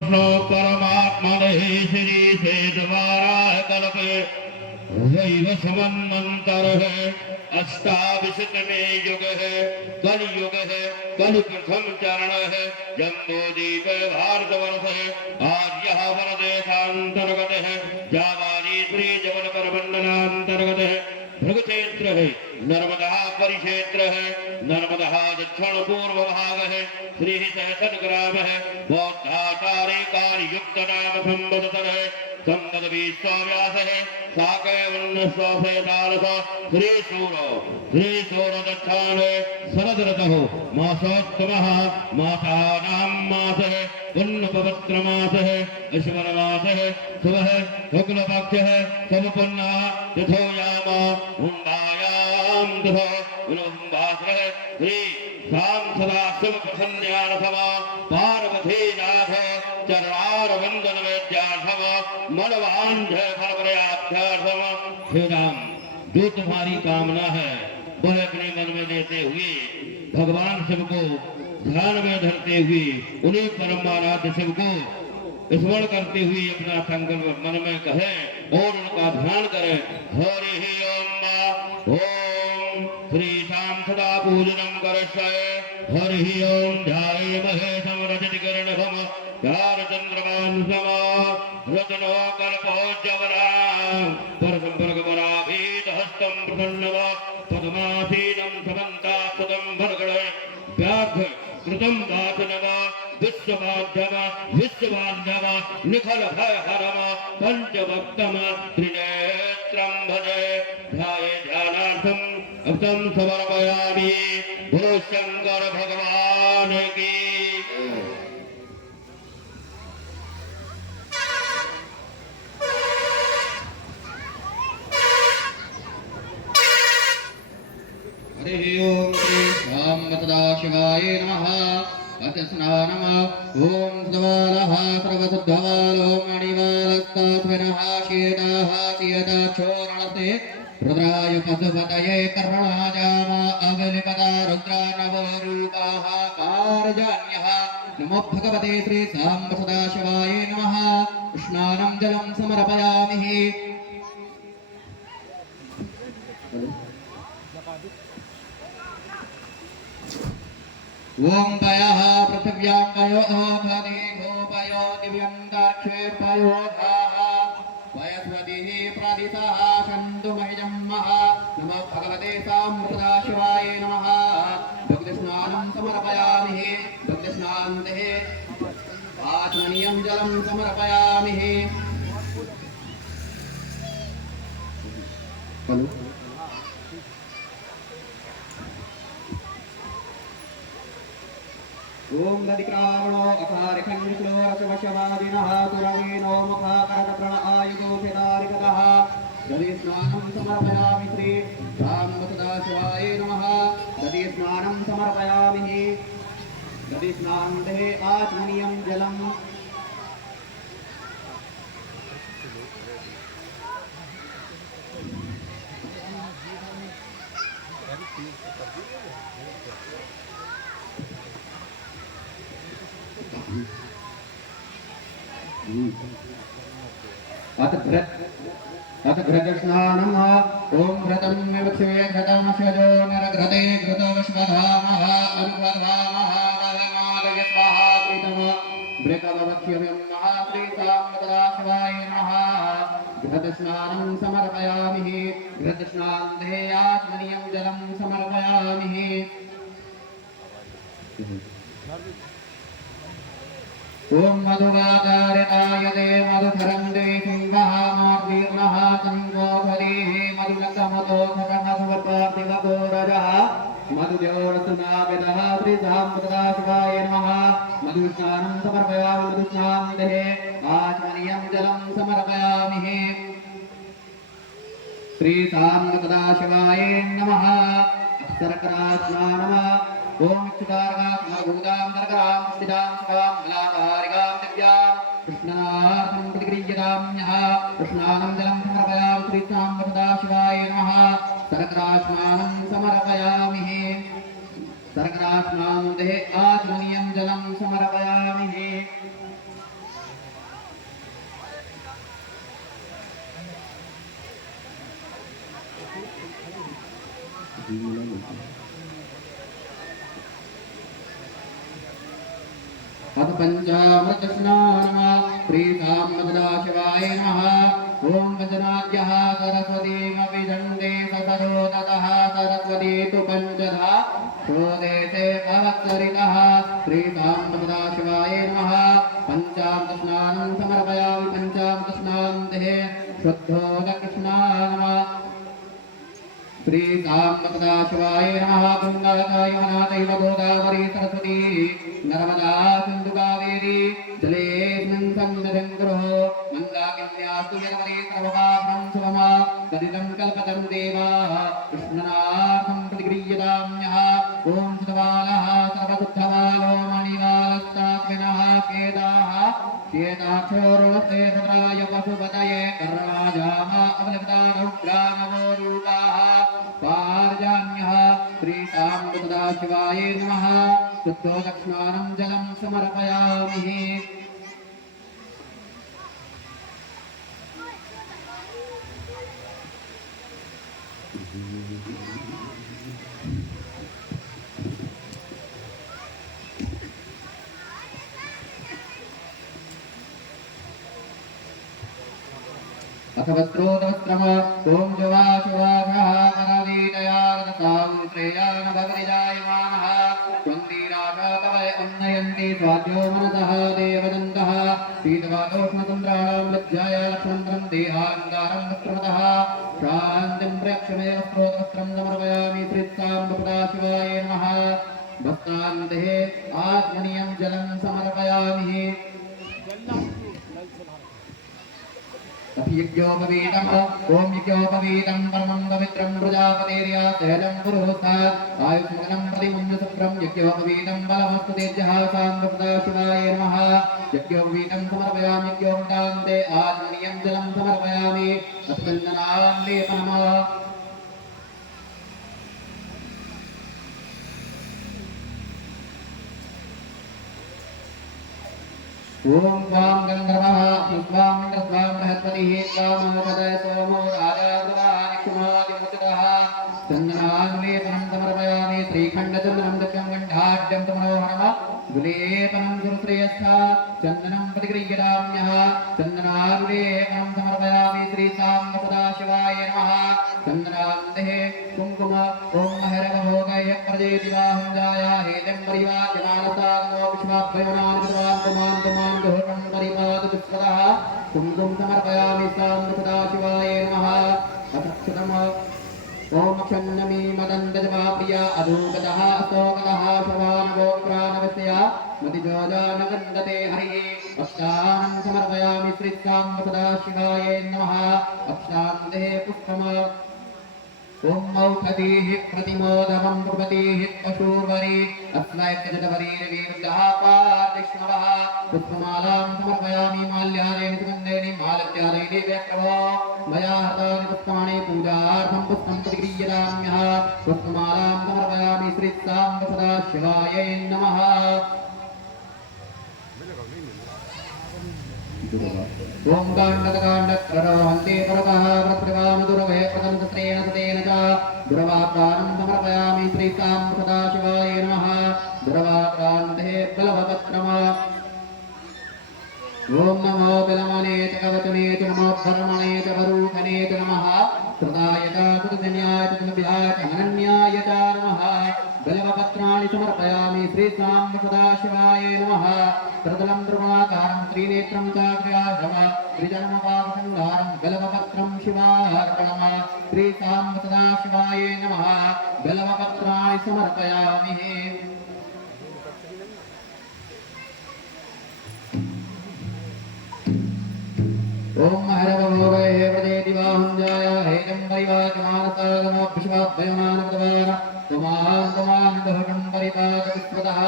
परमात्मने श्री से द्वारा कल्पे वैव समन्वंतर है। अष्टाविशत में युग है, कल युग है, कल प्रथम चरण है। जम्बूदीप भारतवर्ष है, आर्य वनदेशांतर्गत है। जावाली श्री जबलपुर मंडलांतर्गत है। भृगु क्षेत्र है, नर्मदा परिक्षेत्र है, नर्मदा दक्षिण पूर्व भाग है। श्री सहस्रग्राम है, बौद्धाचार्य कार्य युक्त नाम संवत्सर है। संवत 20 व्यास है, साके 1947। श्री सूर दक्षाण शरद ऋतु मासोत्तम मासानाम मास है। पुण्य पवित्र मास है, ईश्वर मास है। सुबह शुक्ल पक्ष है, शुभ पुण्य तिथोयाम हुंभायाम तिथो हुंभास्र है। श्री शाम सदा शुभ प्रसन्नार्थम पार्वती नाथ चरणार वंदन वेद्यार्थम मनवांझ फल प्रयार्थम। हे राम, जो तुम्हारी कामना है वह अपने मन में लेते हुए भगवान शिव को ध्यान में धरते हुए उन्हीं परम आराध्य शिव को स्मरण करते हुए अपना संकल्प मन में कहें और उनका ध्यान करें। हरि ओम ओम श्री शाम सदा पूजनम करस्ये। हरि ओम ध्यायेमहे समरजत कर्णभम चार चंद्रमान समा रत्नो कल्पोज्ज्वला परसंपर्क पराभीत हस्तम प्रसन्नवा पद्मासीनं समन्तास्तुतं भर्गणे व्याघ्र कृतं वासनव विश्वमाध्यम विश्वबान्धव निखल भय हरम पंचभक्तम त्रिनेत्रं भजे। ध्याये ध्यानार्थम अब्दम समर्पयामि। गुरु शंकर भगवान की। हरि ओम श्री शाम सदाशिवाय नमः। अतस्नानम ओम सद्वालः सर्वसद्वालो मणिवालस्तात्विनः शीताः सीताक्षोरणसे रुद्राय पशुपतये कर्णाजाम अवलिपदा रुद्रा नवो रूपाः कारजान्यः। नमो भगवते श्री शाम सदाशिवाय नमः। स्नानं जलं समर्पयामि। ओम पयः पृथिव्यां पयो ओघदे गोपयो दिव्यंतर्क्षेपयो धाः वयस्वतिः प्रदितः सन्तु मह्यं महा। नमो भगवते साम्प्रदाशिवाय नमः। दुग्धस्नानं समर्पयामि। दुग्धस्नान्ते आत्मनीयं जलं समर्पयामि। ओम नदिक्रावणो अकारिखण्डिक्लो रसवशवादिनः तुरवीनो मुखाकरतप्रण आयुधो फिदारिकतः दधिस्नानं समर्पयामि। श्री रामसदाशिवाय नमः। दधिस्नानं समर्पयामि। दधिस्नान्ते आत्मनीयं जलम् अथ घृतस्नानम् ओम घृतं विवक्षे घृतमशजो नरघृते घृतवश्वधामः अनुपधामः वदमालय स्वाहा कृतम् भृतवक्ष्यम्यः। श्री साम्प्रदाशिवाय नमः। घृतस्नानं समर्पयामि। घृतस्नान्ते आत्मनीयं जलं समर्पयामि। ओम मधुवाकारिताय दे मधुधरं दे सिंहः मार्गीर्णः संगोधरेः मधुलकमतो मधुवर्पार्थिवगोरजः मधुदेवरत्नाविदः। श्री साम्प्रदाशिवाय नमः। मधुस्नानं समर्पयामि। मधुस्नान्ते आत्मनीयं जलं समर्पयामि। श्री साम्प्रदाशिवाय नमः। अक्षरकरास्नानम् ओम चितारगां मधुदां दरगां स्थितां शिवां मलाकारिकां दिव्यां कृष्णार्थं प्रतिगृह्यताम्यः। कृष्णानं जलं समर्पयामि। श्री साम्प्रदाशिवाय नमः। सर्करास्नानं समर्पयामि। सर्करास्नान्ते आत्मनीयं जलं समर्पयामि। पंचामृतस्नानम श्री साम्बदाशिवाय नमः ओम वज्राज्यः सरस्वतीमपि दण्डे ससरो ततः सरस्वती तु पंचधा श्रोदेशे भवत्सरितः श्री साम्बदाशिवाय नमः पंचामृतस्नानं समर्पयामि पंचामृतस्नान्ते शुद्धोदकस्नानम श्री साम्बदाशिवाय नमः गंगा यमुना चैव गोदावरी सरस्वती नर्मदा सिन्धु कावेरी जलेऽस्मिन् सन्निधिं कुरु मन्दाकिन्यास्तु जनवरी सर्वपापं शुभमा तदिदं कल्पतं देवाः कृष्णनाथं प्रतिगृह्यताम्यः ॐ सुतबालः सर्वशुद्धबालो मणिबालस्तात्विनः केदाः केदाक्षोरुणस्ते भद्राय पशुपतये कर्णाजाः अवलब्धानुग्रामवो रूपाः पार्जान्यः श्री साम्बदाशिवाय नमः शुद्धोदकस्नानं जलं समर्पयामि अथ वस्त्रोदवस्त्रम ओम जवाशुवाघः करवीतयागतां श्रेयान भगरिजायमानः त्वन्दीराजा कवय उन्नयन्ति स्वाद्यो मनसः देवदन्तः शीतवातोष्णतन्द्राणां लज्जाय लक्ष्मन्त्रं देहालङ्कारं वस्त्रमतः शान्तिं प्रेक्षमे वस्त्रोदवस्त्रं समर्पयामि श्रीसाम्बदाशिवाय नमः भक्तान्ते आत्मनीयं जलं समर्पयामि यज्ञोपवीतम् ओम यज्ञोपवीतं परमं पवित्रं प्रजापतेर्या तैलं पुरोहितात् आयुष्मग्नं प्रतिमुञ्जशुक्रं यज्ञोपवीतं बलमस्तु तेजः साम्बदाशिवाय नमः यज्ञोपवीतं समर्पयामि यज्ञोपवीतान्ते आत्मनीयं जलं समर्पयामि तत्चन्दनां लेपनमः ओम स्वां गंधर्वः स्वां स्वां बृहस्पतिः स्वामोपदय सोमो राजा गुरुवानिक्षुमादिमुचितः चन्दनान्लेपनं समर्पयामि श्रीखण्डचन्दनं दिव्यं गण्डाढ्यं मनोहरम् गुलेपनं गुरुश्रेयस्था चन्दनं प्रतिगृह्यताम्यः चन्दनान्लेपनं समर्पयामि श्रीसाम्बदाशिवाय नमः चन्दनान्ते कुङ्कुम ओम महरभोगय प्रजेतिवाहं जाया हेतं परिवाद्यमानसागनो विश्वाभ्यवनान् दोहं परिपाद विस्वतः कुङ्कुम समर्पयामि साम्बदाशिवाय नमः अक्षतम ओम क्षन्नमी मदन्दजवा प्रिया अधूगतः अशोकतः शवानवो प्राणवस्या मतिजोजानगन्दते हरिः अक्षानं समर्पयामि श्रीसाम्बदाशिवाय नमः अक्षान्ते पुष्पम ओम मौखतीः प्रतिमोदमं प्रपतीः पशूर्वरी अस्मैकजटवरीर्वीर्यः पार्दिष्णवः पुष्पमालां समर्पयामि माल्यादेन सुगन्धेन मालत्यादेन व्यक्रमो मया हतानि पुष्पाणि पूजार्थं पुष्पं प्रतिगृह्यताम्यः पुष्पमालां समर्पयामि श्रीसाम्बदाशिवाय नमः ओम काण्डकाण्डक्ररोहन्ते परतः प्रत्रिवामधुरवे प्रदन्तश्रेण सतेन च दुरवाप्राणं समर्पयामि श्रीसाम्बदाशिवाय नमः दुरवाप्रान्ते बलभपत्रम ओम नमो बिलमने च कवचने च नमो धर्मणे च वरूखने च नमः श्रुताय च सुतजन्याय च सुलभ्याय च अनन्याय च नमः बिलवपत्राणि समर्पयामि श्रीसाम्बदाशिवाय नमः प्रतलं त्रिगुणाकारं त्रिनेत्रं चाग्र्याधम त्रिजन्मपापसंहारं बिलवपत्रं शिवार्पणम् श्रीसाम्बदाशिवाय नमः बिलवपत्राणि समर्पयामि ओम हरवभोगये प्रदेति वाहं जाया हेतं परिवाचमानसागमो विश्वाभ्यमानवद्वारा त्वमां दोहं परिपाकविस्वतः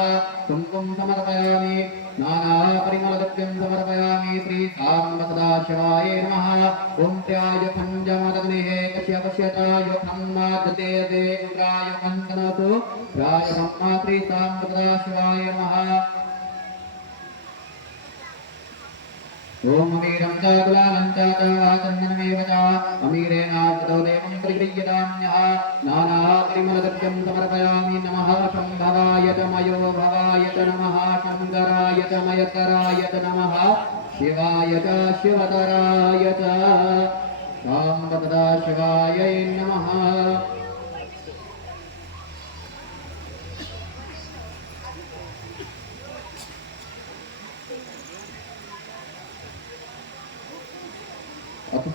कुङ्कुं समर्पयामि नानापरिमलद्रव्यं समर्पयामि श्रीसाम्बदाशिवाय नमः ओम त्याजपञ्चमदग्नेः कश्यपश्यतायुखं मार्जते उग्रायुकन्तनतु रायब्रह्मा श्रीसाम्बदाशिवाय नमः ओम अमीरं च गुलालं च चन्दनमेव च अमीरेणार्चितो देवं परिगृह्यताम्यः नानापरिमलद्रव्यं समर्पयामि नमः शम्भवाय च मयो भवाय च नमः शङ्कराय च मयकराय च नमः शिवाय च शिवतराय च शाम्बतदा शिवायै नमः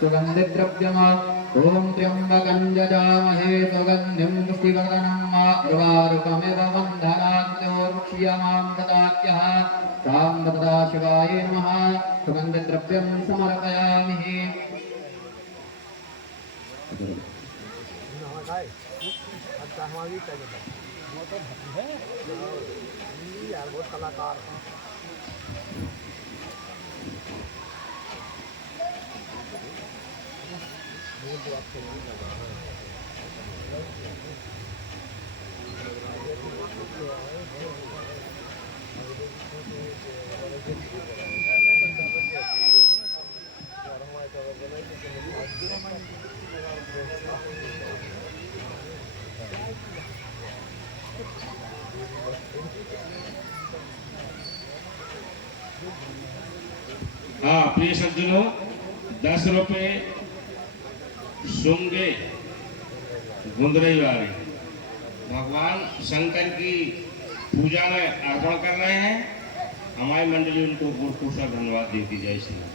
सुगन्धिद्रव्यम् ॐ त्र्यम्बकं यजामहे सुगन्धिं पुष्टिवर्धनं उर्वारुकमिव बन्धनात् शाम्बतदा शिवाय नमः सुगन्धिद्रव्यं समर्पयामि हाँ प्रिय सज्जनों 10 रुपए सुंगे गुंदरई वाले भगवान शंकर की पूजा में अर्पण कर रहे हैं। हमारी मंडली उनको बहुत सा धन्यवाद देती जय श्री राम।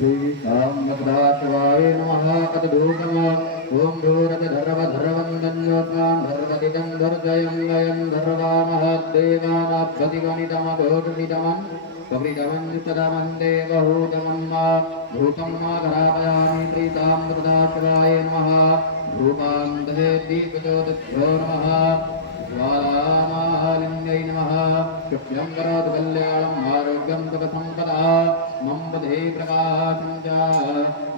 श्री शाम्बतदा शिवाय नमः पदधूतम ओम धूरधर्वधर्वन्दन्योत्मान् धर्वदिदं धर्जयं वयं धर्वामहद्देवानाभ्यतिगणितमघोषितमन् कवितमं सदमं देवहूतमं भूतं घरापयामि श्री शाम्बतदा शिवाय नमः धूपां दीपज्योतिभ्यो नमः ज्वालामालिङ्गै नमः शुभ्यं करोतु कल्याणम् आरोग्यं सुखसम्पदः मम पदे प्रकाशं च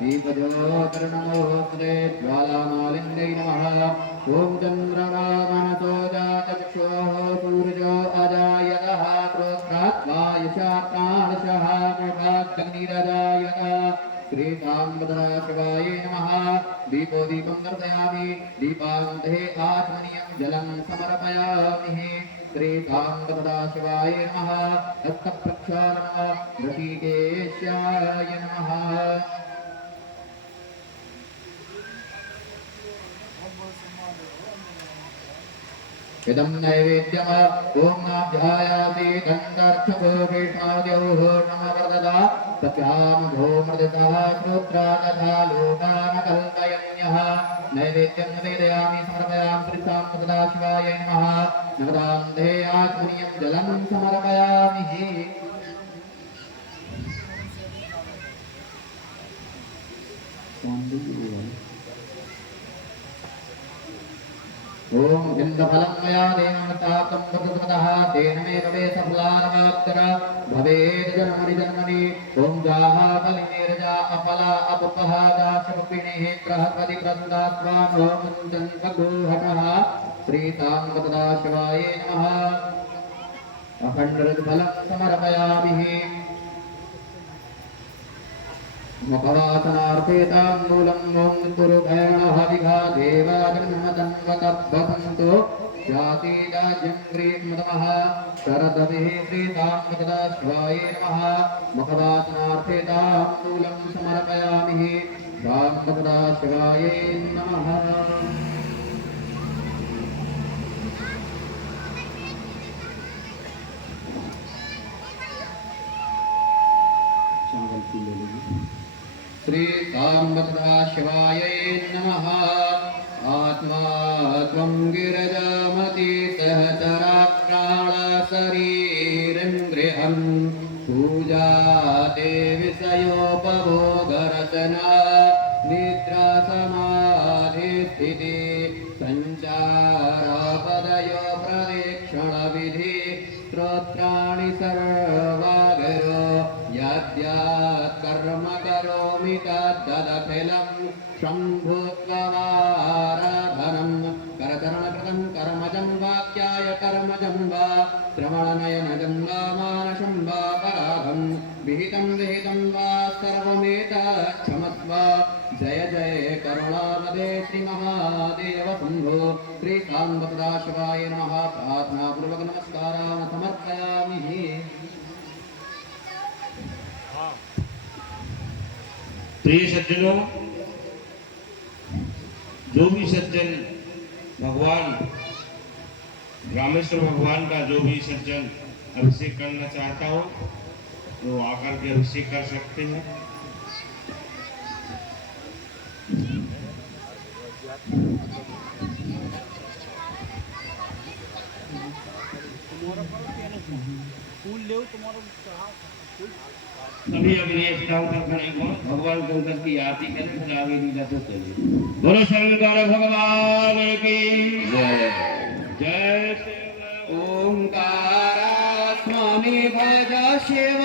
दीपज्योतिर्नमोऽस्तुते ज्वालामालिङ्गै नमः ॐ चन्द्रमा मनसो जातचक्षुः सूर्यो अजायतः प्रोत्रात् वायुशात्मानशः विभाग्निरजायतः श्री शाम्बतदा शिवाय नमः दीपो दीपं दर्शयामि दीपान्ते आचमनीयं जलं समर्पयामि श्री शाम्बतदा शिवाय नमः हस्तप्रक्षालनः ऋषिकेशाय नमः इदं नैवेद्यम् ॐ नाभ्यायासि दण्डर्थकोषेष्माद्यौः नमवर्तदा सत्यामघो मृदतः श्रोत्रा तथा लोकान् कल्पयन्यः नैवेद्यं निवेदयामि समर्पयामि श्री शाम्बतदा शिवाय नमः नमदां देहे आचमनीयं जलं समर्पयामि ओम इंद्रफलं मया देवमताप्तं वदतः तेन मे भवे सफलानवाप्तरा भवेत् जन्मनि जन्मनि ओम जाहा बलिमेरजा अफला अपपहादा शपिणेः प्रहस्पति प्रसुदास्वान् ओम जन्मगोहटः श्री शाम्बतदा शिवाय नमः अखण्डरजफलं समर्पयामि मुखवासनार्थे ताम्बूलं ॐ कुरुभैणः विघा देवाजन्मतन्वतभवन्तु शासीदाज्यं ग्रीष्मतमः शरदभिः श्रीशाम्बतदा शिवाय नमः मुखवासनार्थे ताम्बूलं समर्पयामि शाम्बतदा शिवाय नमः श्री शाम्बतदा शिवाय नमः आत्मा त्वं गिरजामति सहचरा प्राणशरीरं गृहं पूजा देवी सयोपभोगरचना निद्रा समा स्थिति संचारपदयो प्रदक्षिणविधि स्तोत्राणि सर्वागरो यद्यत् कर्म करोमि तद्ददखिलं शम्भुत्वमाराधनं करचरणकृतं कर्मजं वाक्याय कर्मजं वा श्रवणनयनजं वा मानसं वा पराधं विहितं विहितं वा सर्वमेतच्छमस्व जय जय करुणामदे श्रीमहादेव शम्भो श्रीसाम्बसदाशिवाय नमः प्रार्थनापूर्वक नमस्कारान् समर्पयामि। प्रिय सज्जनों, जो भी सज्जन भगवान रामेश्वर भगवान का जो भी सज्जन अभिषेक करना चाहता हो वो आकर के अभिषेक कर सकते हैं। सभी अभिनेताओं का खड़े हो भगवान शंकर की आरती करें, फिर आगे लीला तो चलिए। बोलो शंकर भगवान की जय। जय शिव। ओंकारा स्वामी भज शिव